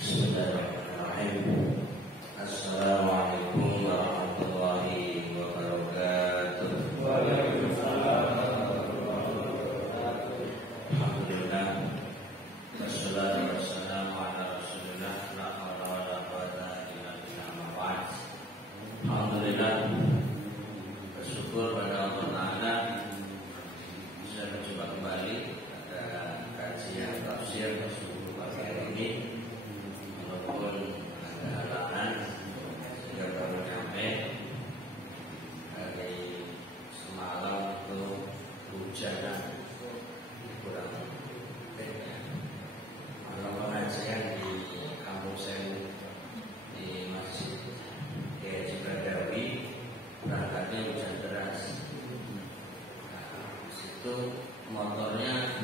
Bismillahirrahmanirrahim. Assalamualaikum warahmatullahi wabarakatuh. Waalaikumsalam warahmatullahi wabarakatuh. Alhamdulillah. Wassalatu wassalamu ala Rasulillah. La haula wala quwwata illa billah. Alhamdulillah. Bersyukur pada Allah Ta'ala bisa berjumpa kembali pada kajian tafsir subuh pagi hari ini. Walaupun ada halangan sehingga baru sampai dari semalam itu hujan kurang malam pengajian di kampung saya di Masjid Kiai Haji Badawi berangkatnya hujan deras. Nah, situ motornya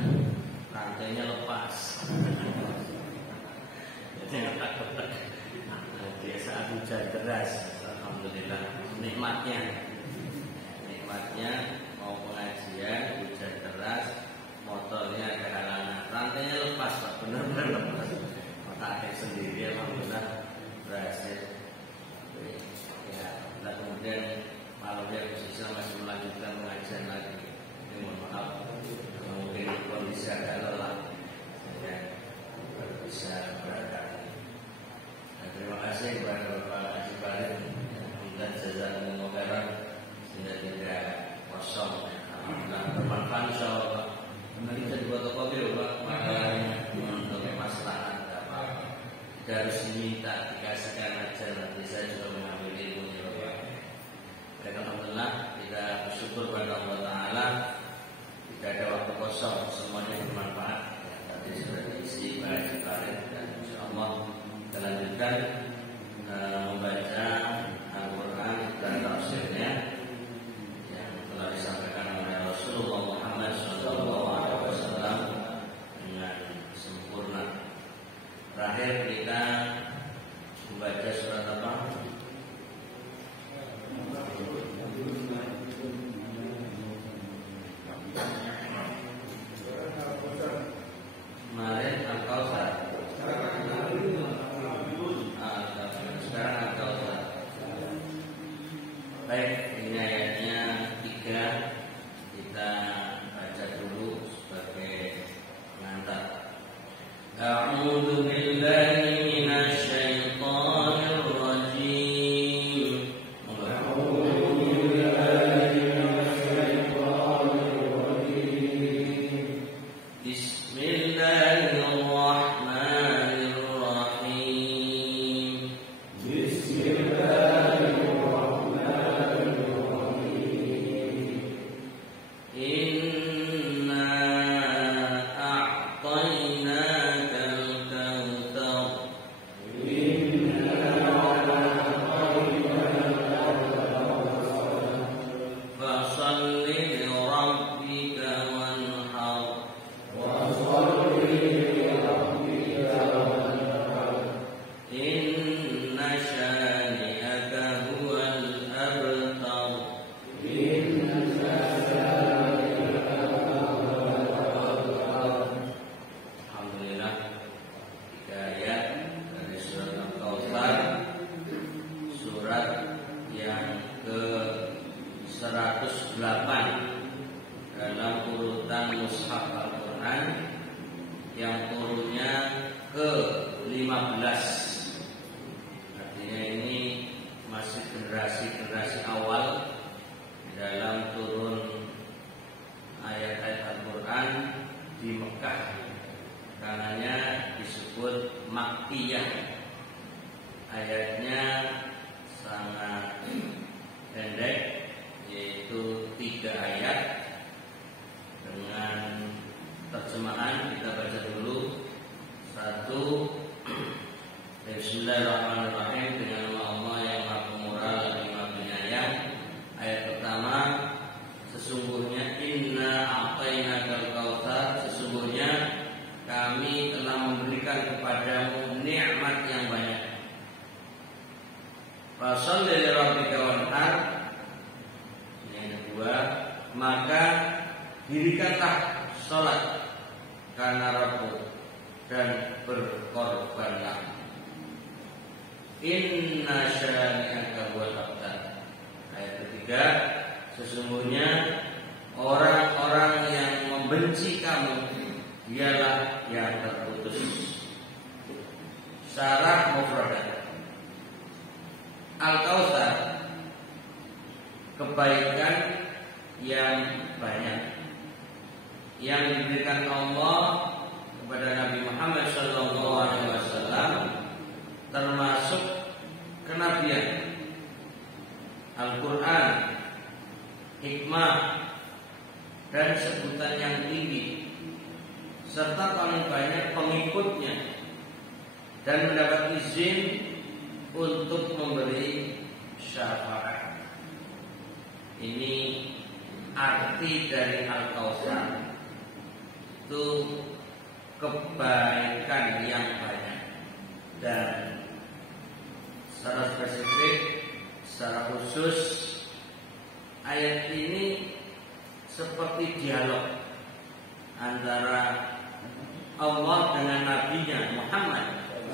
rantainya lepas. Jadi di saat hujan deras, alhamdulillah nikmatnya mau pengajian hujan deras, motornya ada halangan, rantainya lepas, Pak, benar-benar lepas. Maka ada sendiri, alhamdulillah berhasil. Ya, dan kemudian malamnya bisa masih melanjutkan pengajian lagi. Ini mohon maaf, mungkin kondisi agak lelah, sehingga baru bisa berangkat. Terima kasih kepada Bapak Haji Farid dan jazakumullah khairan sehingga tidak kosong. Alhamdulillah bermanfaat insyaallah Pak. Nanti kita buat kopi Pak, makanya untuk masalah apa. Kita harus diminta dikasihkan aja, nanti saya juga mengambil ilmunya Bapak. Dan alhamdulillah kita bersyukur pada Allah Ta'ala tidak ada waktu kosong, semuanya bermanfaat. Tadi sudah diisi Pak Haji Farid dan insyaallah kita lanjutkan membaca Al-Quran dan tafsirnya yang telah disampaikan oleh Rasulullah Muhammad SAW dengan sempurna. Terakhir kita membaca surat apa? Kemarin Al-Kautsar. Baik, ini ayatnya 3. Kita baca dulu sebagai pengantar. A'udzu billahi minasy syaithanir rajim. A'udzu billahi minasy syaithanir rajim. Bismillahirrahmanirrahim. Bismillahirrahmanirrahim. Dengan nama Allah yang Maha Pemurah lagi Maha Penyayang. Ayat pertama, sesungguhnya inna a'tainakal kautsar, sesungguhnya kami telah memberikan kepadamu nikmat yang banyak. Fasholli li rabbika wanhar. Yang kedua, maka dirikanlah sholat karena Rabbmu dan berkorbanlah. Inna syani'aka huwal abtar. Ayat ketiga, sesungguhnya orang-orang yang membenci kamu dialah yang terputus. Syarah mufradat. Al-Kautsar, kebaikan yang banyak yang diberikan Allah kepada Nabi Muhammad SAW, termasuk kenabian, Al-Quran, hikmah, dan sebutan yang tinggi, serta paling banyak pengikutnya, dan mendapat izin untuk memberi syafaat. Ini arti dari Al-Kautsar, itu kebaikan yang banyak. Dan secara spesifik, secara khusus, ayat ini seperti dialog antara Allah dengan Nabi-Nya Muhammad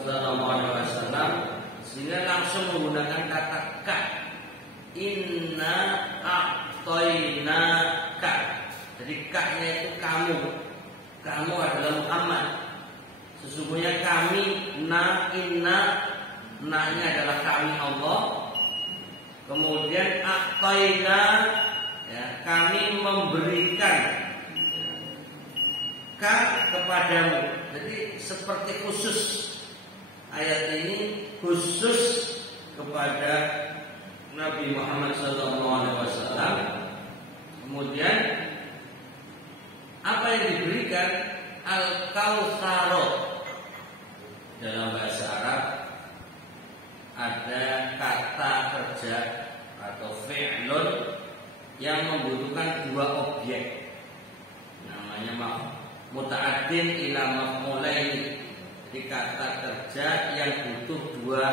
SAW, sehingga langsung menggunakan kata ka. Inna a'tainaka. Jadi ka-nya itu kamu. Kamu adalah Muhammad. Sesungguhnya kami, inna, na-nya adalah kami Allah. Kemudian a'taina, ya, kami memberikan ka kepadamu. Jadi seperti khusus, ayat ini khusus kepada Nabi Muhammad SAW. Kemudian apa yang diberikan? Al-Kautsar. Dalam bahasa Arab ada kata kerja atau fi'lun yang membutuhkan dua objek, namanya muta'addin ila maf'ulain. Jadi kata kerja yang butuh dua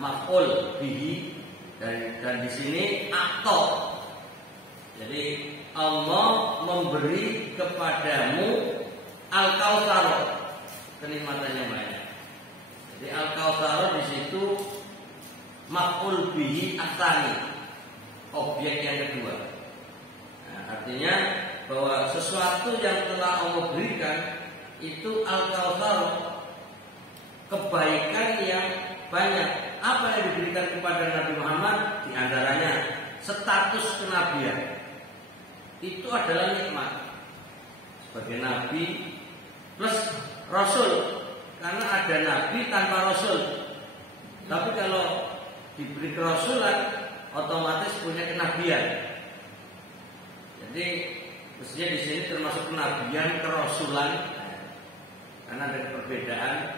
maf'ul bihi, dan di sini akto. Jadi Allah memberi kepadamu Al-Kautsar, kenikmatannya banyak. Jadi Al-Kautsar di situ maf'ul bihi atsani, objek yang kedua. Nah, artinya bahwa sesuatu yang telah Allah berikan itu Al-Kautsar, kebaikan yang banyak. Apa yang diberikan kepada Nabi Muhammad? Di antaranya status kenabian. Itu adalah nikmat sebagai nabi plus rasul, karena ada nabi tanpa rasul. Tapi kalau diberi kerasulan, otomatis punya kenabian. Jadi mestinya di sini termasuk kenabian, kerasulan, karena ada perbedaan.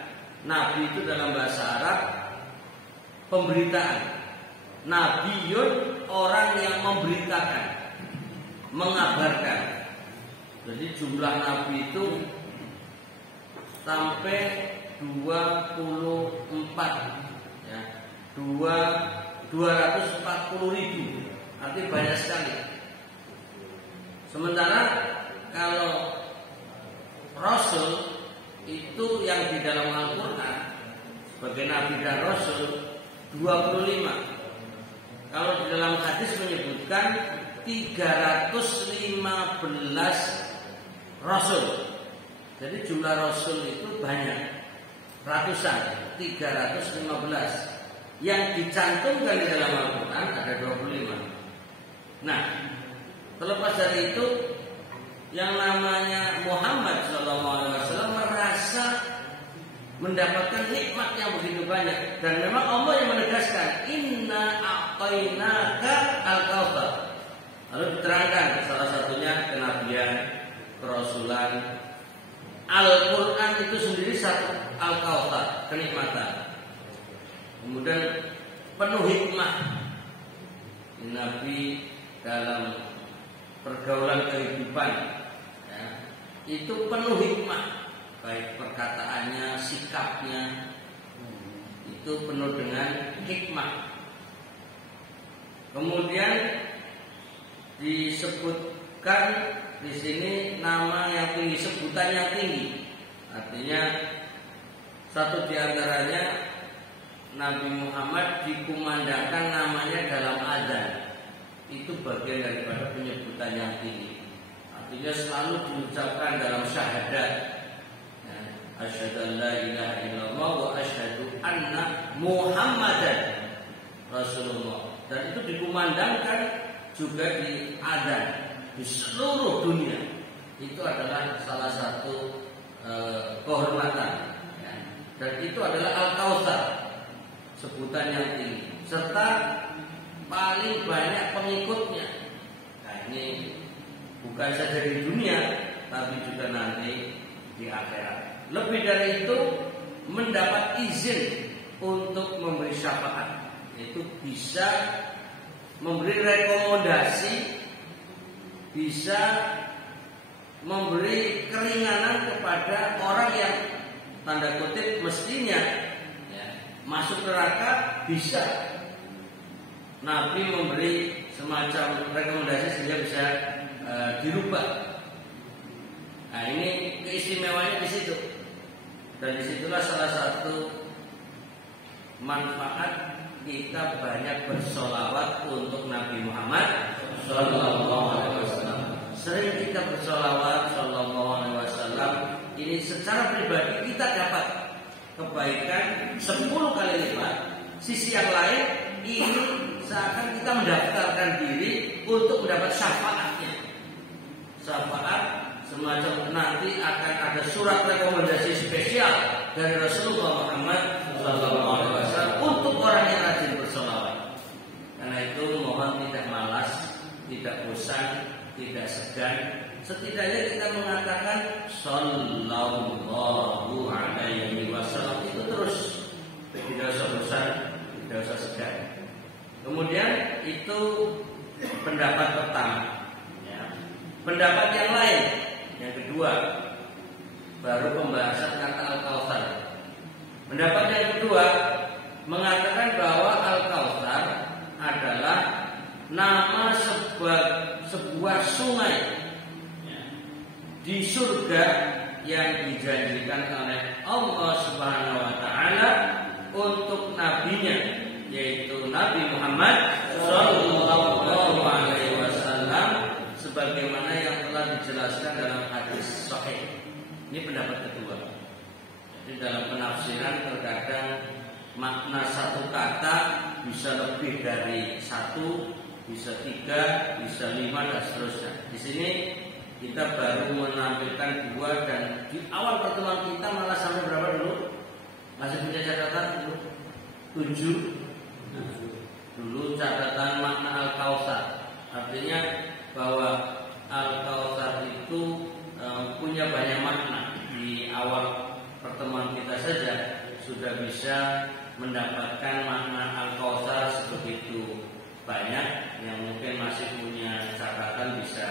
Nabi itu dalam bahasa Arab pemberitaan. Nabiyun, orang yang memberitakan, mengabarkan. Jadi jumlah nabi itu sampai 24, ya, 240.000. Artinya banyak sekali. Sementara kalau Rasul itu yang di dalam Al-Quran sebagai nabi dan Rasul 25. Kalau di dalam hadis menyebutkan 315 Rasul. Jadi jumlah Rasul itu banyak, ratusan, 315. Yang dicantumkan di dalam Al-Quran ada 25. Nah, terlepas dari itu, yang namanya Muhammad SAW merasa mendapatkan nikmat yang begitu banyak. Dan memang Allah yang menegaskan, Inna a'tainaka al-Kautsar. Lalu diterangkan salah satunya kenabian, kerasulan. Al-Quran itu sendiri satu al-Kautsar, kenikmatan. Kemudian penuh hikmah. Nabi dalam pergaulan kehidupan, ya, itu penuh hikmah, baik perkataannya, sikapnya, itu penuh dengan hikmah. Kemudian disebutkan di sini nama yang tinggi, sebutan yang tinggi. Artinya satu di antaranya Nabi Muhammad dikumandangkan namanya dalam adzan. Itu bagian daripada penyebutan yang tinggi. Artinya selalu diucapkan dalam syahadat. Ya, asyhadu an la ilaha illallah wa asyhadu anna Muhammadan Rasulullah. Dan itu dikumandangkan juga di adzan di seluruh dunia. Itu adalah salah satu kehormatan. Ya. Dan itu adalah Al-Kautsar, sebutan yang tinggi, serta paling banyak pengikutnya. Nah, ini bukan saja di dunia, tapi juga nanti di akhirat. Lebih dari itu, mendapat izin untuk memberi syafaat, itu bisa memberi rekomendasi, bisa memberi keringanan kepada orang yang tanda kutip mestinya ya, masuk neraka. Bisa Nabi memberi semacam rekomendasi sehingga bisa dirubah. Nah, ini keistimewaannya di situ. Dan disitulah salah satu manfaat kita banyak bersolawat untuk Nabi Muhammad Sallallahu Alaihi Wasallam. Sering kita bersolawat Sallallahu Alaihi Wasallam. Ini secara pribadi kita dapat kebaikan 10 kali lipat. Sisi yang lain ini seakan kita mendaftarkan diri untuk mendapat syafaatnya. Syafaat semacam nanti akan ada surat rekomendasi spesial dari Rasulullah Muhammad Sallallahu Alaihi Wasallam untuk orang yang rajin bersolawat. Karena itu mohon tidak malas, tidak bosan, tidak segan. Setidaknya kita mengatakan Sallallahu Alaihi Wasallam itu terus, tidak usah bosan, tidak usah segan. Kemudian itu pendapat pertama. Ya. Pendapat yang lain, yang kedua, baru pembahasan kata Al-Kautsar. Pendapat yang kedua mengatakan bahwa Al-Kautsar adalah nama sebuah sungai di surga yang dijanjikan oleh Allah Subhanahu wa taala untuk nabinya, yaitu Nabi Muhammad Sallallahu Alaihi Wasallam, sebagaimana yang telah dijelaskan dalam hadis sahih. Ini pendapat kedua. Jadi dalam penafsiran terkadang makna satu kata bisa lebih dari satu, bisa 3, bisa 5 dan seterusnya. Di sini kita baru menampilkan 2 dan di awal pertemuan kita malah sampai berapa dulu? Masih punya catatan dulu? 7 dulu catatan makna Al-Kautsar. Artinya bahwa Al-Kautsar itu punya banyak makna. Di awal pertemuan kita saja sudah bisa mendapatkan makna Al-Kautsar sebegitu banyak. Yang mungkin masih punya catatan bisa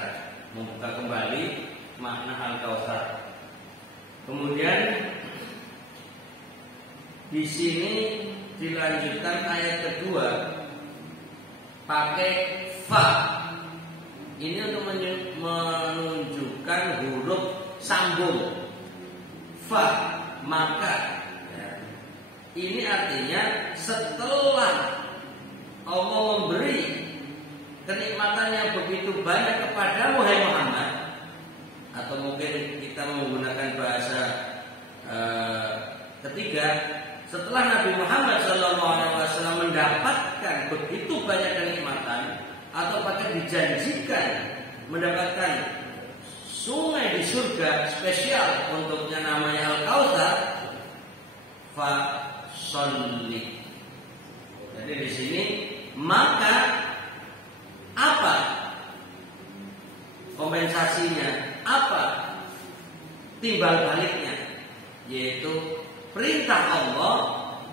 membuka kembali makna Al-Kautsar. Kemudian di sini dilanjutkan ayat kedua pakai fa. Ini untuk menunjukkan huruf sambung fa, maka. Ini artinya setelah Allah memberi kenikmatan yang begitu banyak kepada Muhammad, atau mungkin kita menggunakan bahasa ketiga, setelah Nabi Muhammad SAW mendapatkan begitu banyak kenikmatan, atau bahkan dijanjikan mendapatkan sungai di surga spesial untuknya namanya Al-Kautsar, fa sholli. Jadi di sini maka apa kompensasinya, apa timbal baliknya, yaitu perintah Allah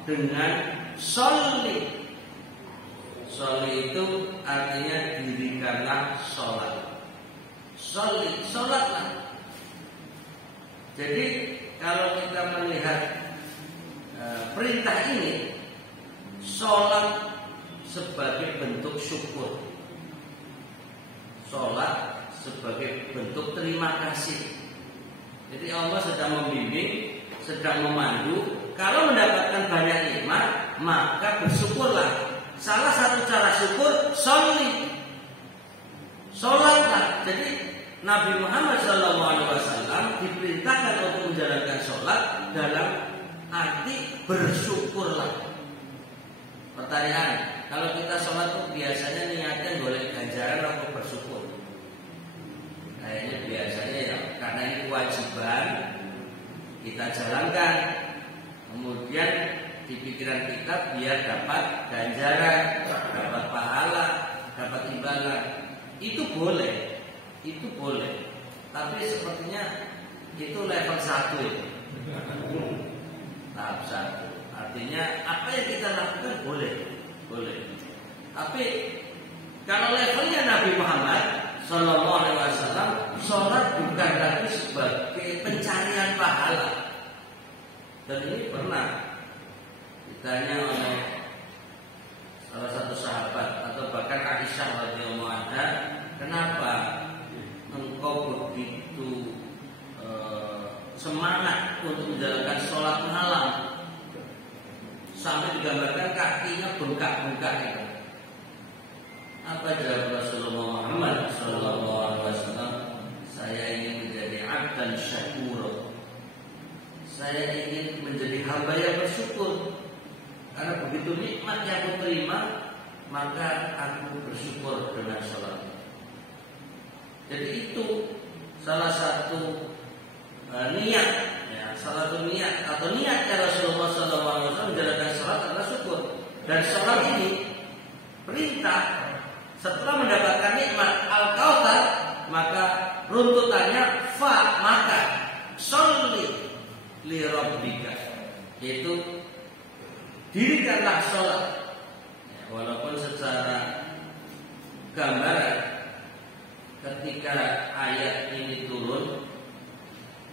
dengan sholli. Sholli itu artinya dirikanlah sholat. Sholli, sholatlah. Jadi kalau kita melihat perintah ini, sholat sebagai bentuk syukur, sholat sebagai bentuk terima kasih. Jadi Allah sedang membimbing, sedang memandu. Kalau mendapatkan banyak nikmat, maka bersyukurlah. Salah satu cara syukur sholli, sholatlah. Jadi Nabi Muhammad SAW diperintahkan untuk menjalankan sholat dalam arti bersyukurlah. Pertanyaan, kalau kita sholat itu biasanya niatnya boleh ganjaran atau bersyukur? Kayaknya biasanya ya, karena ini kewajiban kita jalankan. Kemudian di pikiran kita biar dapat ganjaran, dapat pahala, dapat imbalan. Itu boleh. Tapi sepertinya itu level 1 itu. Tahap 1. Artinya apa yang kita lakukan boleh. Tapi kalau levelnya Nabi Muhammad SAW, sholat bukan lagi sebagai pencarian pahala. Dan ini pernah ditanya oleh salah satu sahabat atau bahkan Aisyah radhiyallahu anha, kenapa engkau begitu semangat untuk menjalankan sholat malam sampai digambarkan kakinya bengkak-bengkak itu? Apa jawab Rasulullah Muhammad SAW? Saya ingin menjadi abdan syakur. Saya ingin menjadi hamba yang bersyukur. Karena begitu nikmat yang aku terima, maka aku bersyukur dengan sholat. Jadi itu salah satu niat, ya, salah satu niat atau niatnya Rasulullah SAW menjalankan sholat adalah syukur. Dan sholat ini perintah setelah mendapatkan nikmat al-kautsar, maka runtutannya maka sholli li rabbika, yaitu dirikanlah sholat. Ya, walaupun secara gambaran ketika ayat ini turun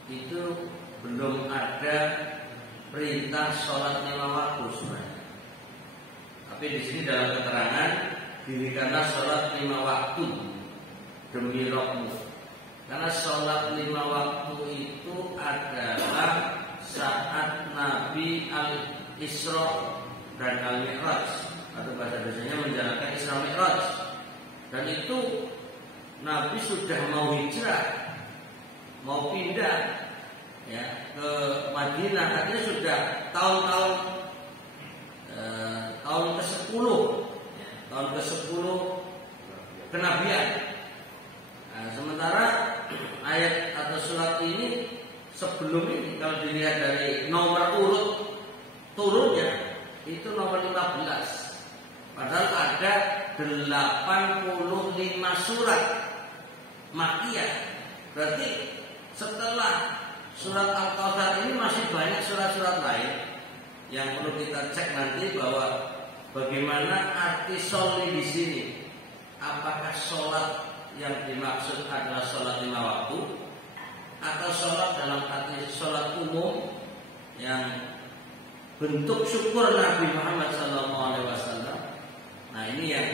itu belum ada perintah sholat 5 waktu sebenarnya. Tapi di sini dalam keterangan dirikanlah sholat 5 waktu demi rohmu. Karena sholat 5 waktu itu adalah saat Nabi Al-Isra dan Al-Mi'raj, atau bahasa Indonesianya menjalankan Isra Mi'raj. Dan itu Nabi sudah mau hijrah, mau pindah ya ke Madinah. Artinya sudah tahun ke-10, tahun ke-10 kenabian. Nah, sementara ayat atau surat ini sebelum ini kalau dilihat dari nomor urut turunnya itu nomor 15. Padahal ada 85 surat Makkiyah. Berarti setelah surat Al-Kautsar ini masih banyak surat-surat lain yang perlu kita cek nanti bahwa bagaimana arti sholli di sini. Apakah sholat yang dimaksud adalah sholat 5 waktu atau sholat dalam arti sholat umum yang bentuk syukur Nabi Muhammad SAW. Nah ini yang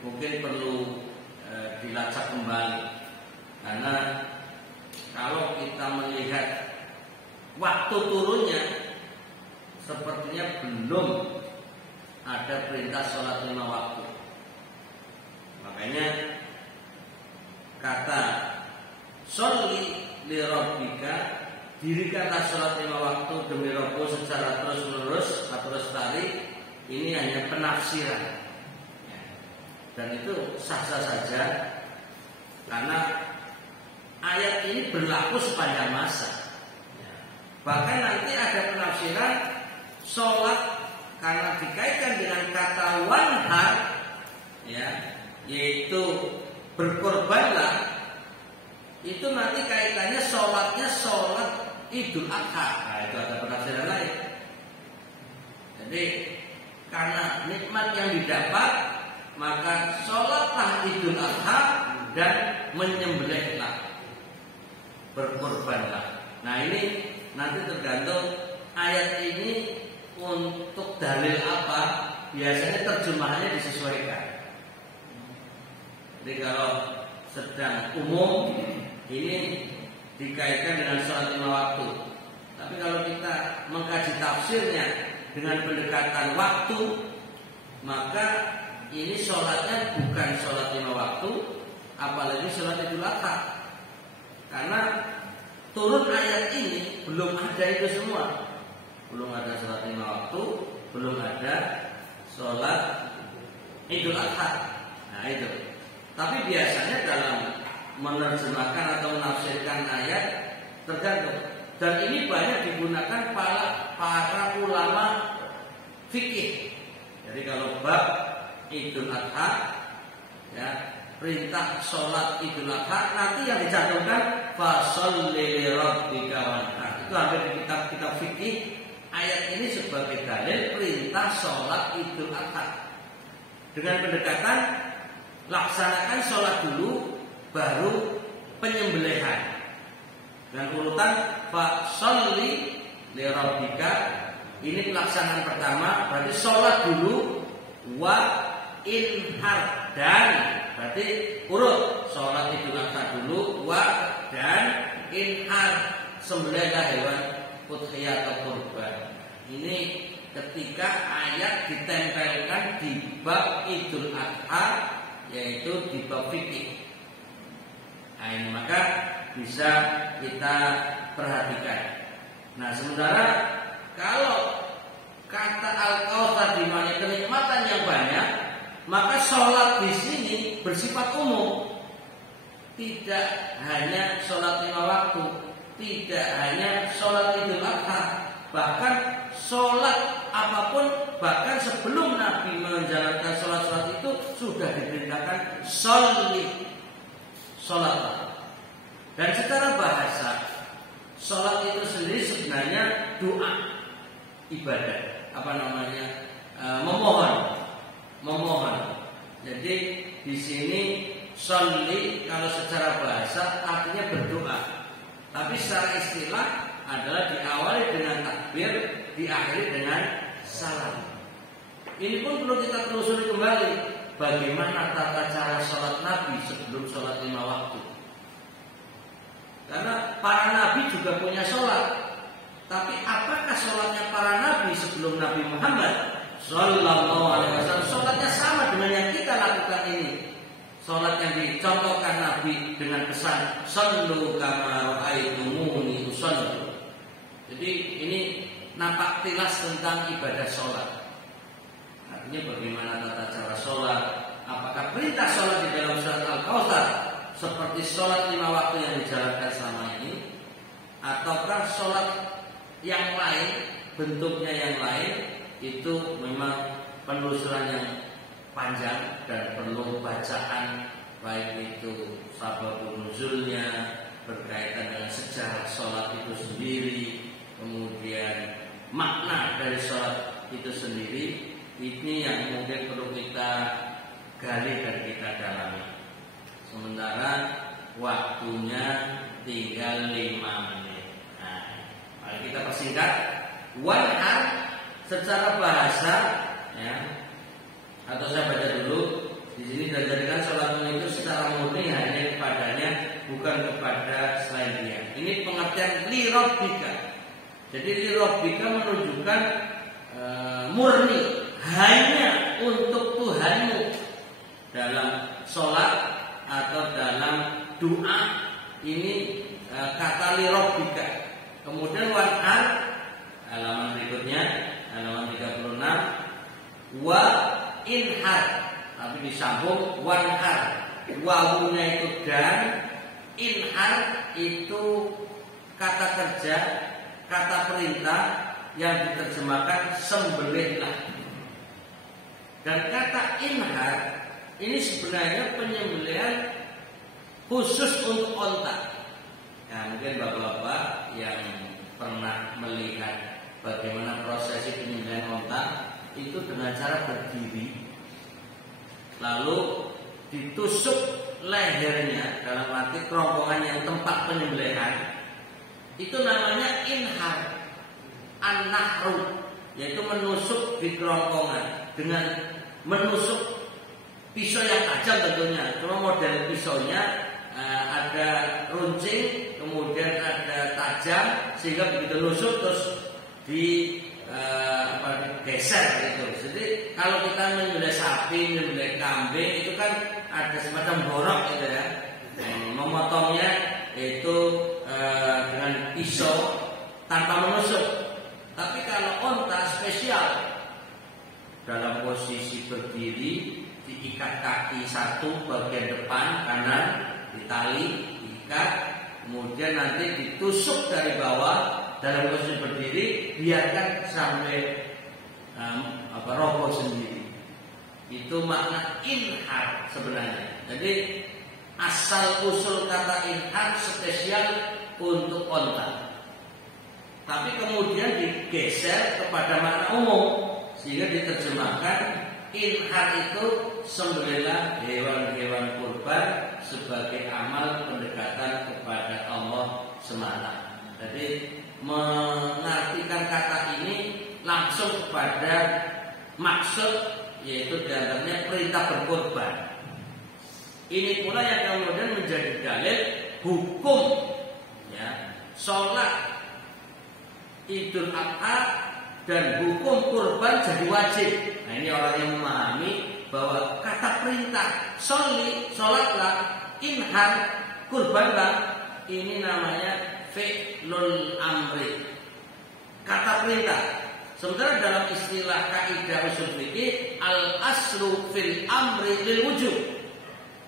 mungkin perlu dilacak kembali, karena kalau kita melihat waktu turunnya sepertinya belum ada perintah sholat 5 waktu. Makanya kata sholli li rabbika, dirikanlah sholat 5 waktu demi Rabbmu secara terus menerus atau lestari. Ini hanya penafsiran ya. Dan itu sah-sah saja karena ayat ini berlaku sepanjang masa ya. Bahkan nanti ada penafsiran sholat karena dikaitkan dengan kata wanhar ya, yaitu berkorbanlah. Itu nanti kaitannya sholatnya sholat Idul Adha. Nah, itu ada penafsiran lain. Jadi karena nikmat yang didapat, maka sholatlah Idul Adha dan menyembelihlah, berkorbanlah. Nah ini nanti tergantung ayat ini untuk dalil apa. Biasanya terjemahannya disesuaikan. Jadi kalau sedang umum ini dikaitkan dengan sholat 5 waktu. Tapi kalau kita mengkaji tafsirnya, dengan pendekatan waktu, maka ini sholatnya bukan sholat 5 waktu, apalagi sholat Idul Adha. Karena turun ayat ini belum ada itu semua. Belum ada sholat 5 waktu, belum ada sholat Idul Adha. Nah itu. Tapi biasanya dalam menerjemahkan atau menafsirkan ayat tergantung. Dan ini banyak digunakan para ulama fikih. Jadi kalau bab Idul Adha, ya, perintah sholat Idul Adha, nanti yang dicantumkan fasholli lirabbika wanhar. Itu hampir di kitab-kitab fikih. Ayat ini sebagai dalil perintah sholat Idul Adha. Dengan pendekatan laksanakan sholat dulu, baru penyembelihan. Dan urutan fasholli lirabbika, ini pelaksanaan pertama, berarti sholat dulu, wa inhar, dan berarti urut sholat Idul Adha dulu, wa dan inhar, sembelihlah hewan udhiyah atau kurban. Ini ketika ayat ditempelkan di bab Idul Adha, yaitu di bab fikih. Nah ini maka bisa kita perhatikan. Nah sementara kalau kata Al-Kautsar dimana kenikmatan yang banyak, maka sholat di sini bersifat umum, tidak hanya sholat 5 waktu, tidak hanya sholat Idul Adha, bahkan sholat apapun, bahkan sebelum Nabi menjalankan sholat-sholat itu sudah diperintahkan sholli, sholat. Dan secara bahasa, sholat itu sendiri sebenarnya doa, ibadah, memohon. Jadi di sini sholli kalau secara bahasa artinya berdoa, tapi secara istilah adalah diawali dengan takbir, diakhiri dengan salam. Ini pun perlu kita telusuri kembali, bagaimana tata cara sholat Nabi sebelum sholat 5 waktu. Karena para nabi juga punya sholat, tapi apakah sholatnya para nabi sebelum Nabi Muhammad Sallallahu Alaihi Wasallam sholatnya sama dengan yang kita lakukan ini? Sholat yang dicontohkan Nabi dengan pesan sallu kama ra'aitumuni usolli. Jadi ini nampak tilas tentang ibadah sholat. Artinya bagaimana tata cara sholat? Apakah perintah sholat di dalam surat Al-Kautsar seperti sholat 5 waktu yang dijalankan selama ini, ataukah sholat yang lain, bentuknya yang lain, itu memang penelusuran yang panjang dan perlu bacaan, baik itu sababun nuzulnya, berkaitan dengan sejarah sholat itu sendiri, kemudian makna dari sholat itu sendiri. Ini yang mungkin perlu kita gali dan kita dalami. Sementara waktunya tinggal 5 menit. Nah, mari kita persingkat. Wanhar secara bahasa, ya, atau saya baca dulu. Di sini dijadikan sholat itu secara murni hanya kepadanya, bukan kepada selain dia. Ini pengertian lirabbika. Jadi lirabbika menunjukkan murni, hanya untuk Tuhanmu dalam sholat atau dalam doa. Ini kata lirabbika. Kemudian wanhar, halaman berikutnya, halaman 36, wa inhar, tapi disambung wanhar. Wawunya itu dan, inhar itu kata kerja, kata perintah yang diterjemahkan sembelihlah. Dan kata inhar ini sebenarnya penyembelihan khusus untuk onta. Nah, mungkin bapak-bapak yang pernah melihat bagaimana prosesi penyembelihan onta itu dengan cara berdiri, lalu ditusuk lehernya, dalam arti kerongkongan yang tempat penyembelihan, itu namanya inhar, an-nahru, yaitu menusuk di kerongkongan dengan menusuk pisau yang tajam tentunya. Cuma model pisaunya ada runcing, kemudian ada tajam, sehingga begitu nusuk terus geser gitu. Jadi kalau kita menyembelih sapi, menyembelih kambing itu kan ada semacam borok gitu ya. Memotongnya itu dengan pisau tanpa menusuk. Tapi kalau onta spesial dalam posisi berdiri, diikat kaki satu bagian depan kanan, ditali, diikat, kemudian nanti ditusuk dari bawah dalam posisi berdiri, biarkan sampai roboh sendiri. Itu makna inhar sebenarnya. Jadi asal usul kata inhar spesial untuk onta, tapi kemudian digeser kepada makna umum sehingga diterjemahkan inhar itu sembelihlah hewan-hewan kurban sebagai amal pendekatan kepada Allah semata. Jadi mengartikan kata ini langsung kepada maksud, yaitu diantaranya perintah berkorban. Ini pula yang kemudian menjadi dalil hukum ya, sholat Idul Adha dan hukum kurban jadi wajib. Nah ini orang yang memahami bahwa kata perintah sholatlah, inhar, kurbanlah, ini namanya fi'lul amri, kata perintah. Sementara dalam istilah kaidah usul fikih, al aslu fil amri lil wujub.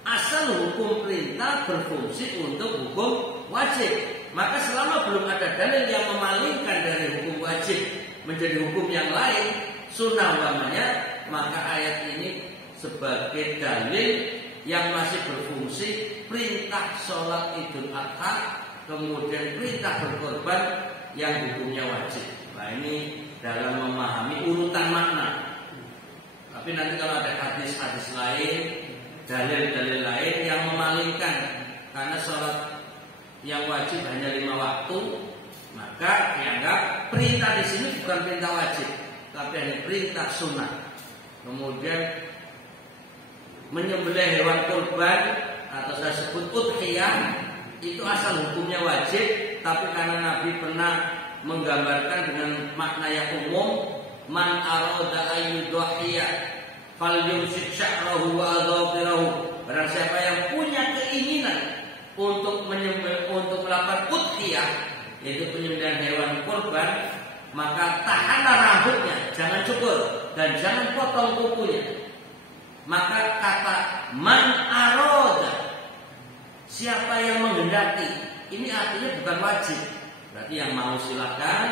Asal hukum perintah berfungsi untuk hukum wajib. Maka selama belum ada dalil yang memalingkan dari hukum wajib menjadi hukum yang lain, sunnah umpamanya, maka ayat ini sebagai dalil yang masih berfungsi perintah sholat Idul Adha, kemudian perintah berkorban yang hukumnya wajib. Nah ini dalam memahami urutan makna. Tapi nanti kalau ada hadis-hadis lain, dalil-dalil lain yang memalingkan, karena sholat yang wajib hanya 5 waktu, maka dianggap perintah di sini bukan perintah wajib, tapi hanya perintah sunnah. Kemudian menyembelih hewan kurban atau saya sebut udhiyah itu asal hukumnya wajib, tapi karena Nabi pernah menggambarkan dengan makna yang umum, man arada ayyudhiya falyumsik sya'rahu wa adhafirahu. Barang siapa yang punya keinginan untuk menyembelih, untuk melakukan udhiyah, yaitu penyembelihan hewan kurban, maka tahanlah rambutnya, jangan cukur dan jangan potong kukunya. Maka kata man arada, siapa yang menghendaki, ini artinya bukan wajib. Berarti yang mau silakan,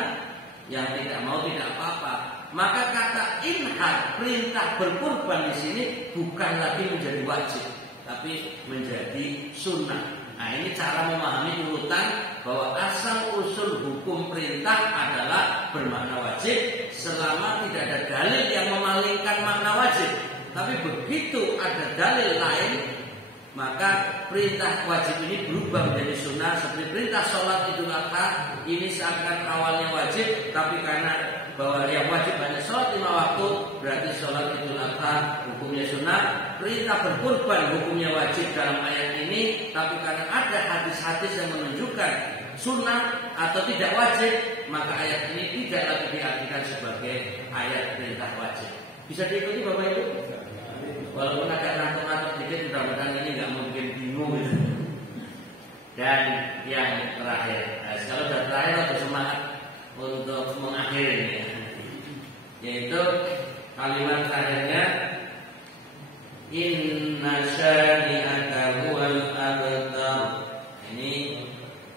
yang tidak mau tidak apa-apa. Maka kata inhar, perintah berkurban di sini bukan lagi menjadi wajib, tapi menjadi sunnah. Nah ini cara memahami urutan bahwa asal usul hukum perintah adalah bermakna wajib selama tidak ada dalil yang memalingkan makna wajib. Tapi begitu ada dalil lain, maka perintah wajib ini berubah menjadi sunnah. Seperti perintah sholat Idul Adha, ini seakan awalnya wajib, tapi karena bahwa yang wajib hanya sholat 5 waktu, berarti sholat Idul Adha hukumnya sunnah. Perintah berkurban hukumnya wajib dalam ayat ini, tapi karena ada hadis-hadis yang menunjukkan sunnah atau tidak wajib, maka ayat ini tidak lagi diartikan sebagai ayat perintah wajib. Bisa diikuti Bapak Ibu? Walaupun ada rantung-rantung dikit, mudah-mudahan ini nggak mungkin bingung gitu. Dan yang terakhir, kalau sudah terakhir harus semangat untuk mengakhiri, yaitu kalimat terakhirnya inna syani'aka huwal abtar. Ini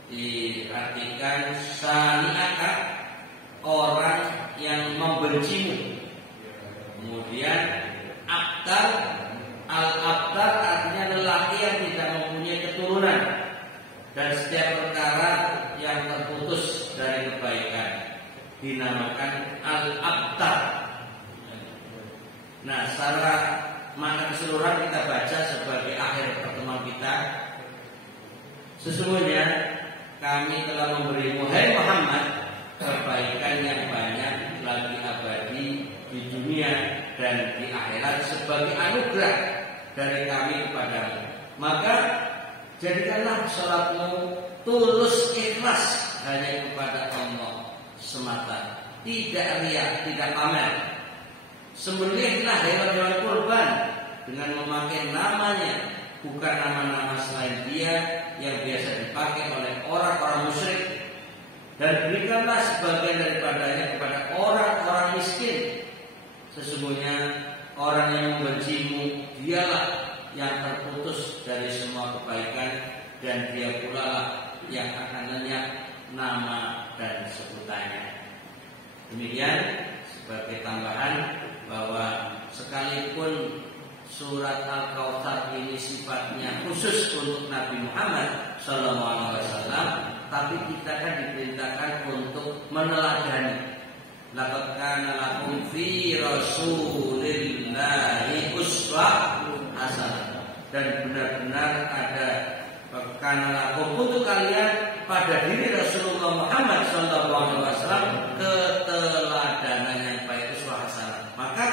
diartikan syani'aka, orang yang membencimu. Kemudian abtar, al-abtar artinya lelaki yang tidak mempunyai keturunan dan setiap perkara yang terputus dari kebaikan dinamakan al-abtar. Nah, secara makna keseluruhan kita baca sebagai akhir pertemuan kita. Sesungguhnya kami telah memberimu, hai Muhammad, kebaikan yang banyak lagi abadi di dunia dan di akhirat sebagai anugerah dari kami kepadamu. Maka jadikanlah sholatmu tulus ikhlas hanya kepada Allah semata. tidak riya, tidak pamer. Sembelihlah hewan-hewan kurban dengan memakai namanya, bukan nama-nama selain dia yang biasa dipakai oleh orang-orang musyrik. Dan berikanlah sebagian daripadanya kepada orang-orang miskin. Sesungguhnya orang yang membencimu, dialah yang terputus dari semua kebaikan, dan dia pula lah yang akan lenyap nama dan sebutannya. Demikian sebagai tambahan bahwa sekalipun surat Al-Kautsar ini sifatnya khusus untuk Nabi Muhammad SAW, tapi kita kan diperintahkan untuk meneladani. Laqad kana lakum fi Rasulillahi uswatun hasanah. Dan benar-benar ada kana lakum untuk kalian pada diri Rasulullah Muhammad SAW keteladanan yang baik, uswah hasanah. Maka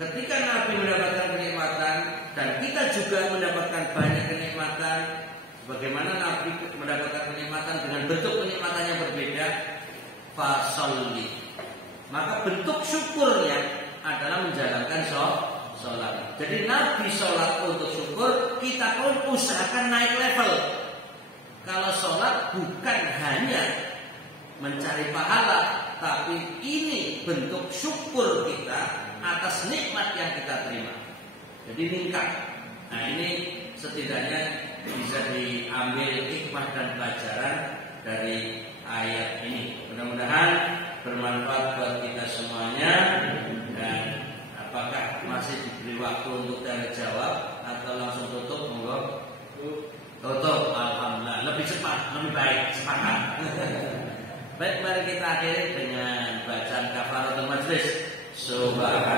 ketika Nabi mendapatkan kenikmatan dan kita juga mendapatkan banyak kenikmatan, bagaimana Nabi mendapatkan kenikmatan dengan bentuk kenikmatan yang berbeda, fasolli, maka bentuk syukurnya adalah menjalankan sholat. Jadi Nabi sholat untuk syukur, kita pun usahakan naik level. Kalau sholat bukan hanya mencari pahala, tapi ini bentuk syukur kita atas nikmat yang kita terima. Jadi meningkat. Nah, ini setidaknya bisa diambil hikmah dan pelajaran dari ayat ini. Mudah-mudahan bermanfaat buat kita semuanya. Dan apakah masih diberi waktu untuk tanya jawab atau langsung tutup? Monggo. Tutup. Alhamdulillah. Lebih cepat, lebih baik. Sepakat. Baik, mari kita akhiri dengan bacaan kafaratul majlis. Subhanallah.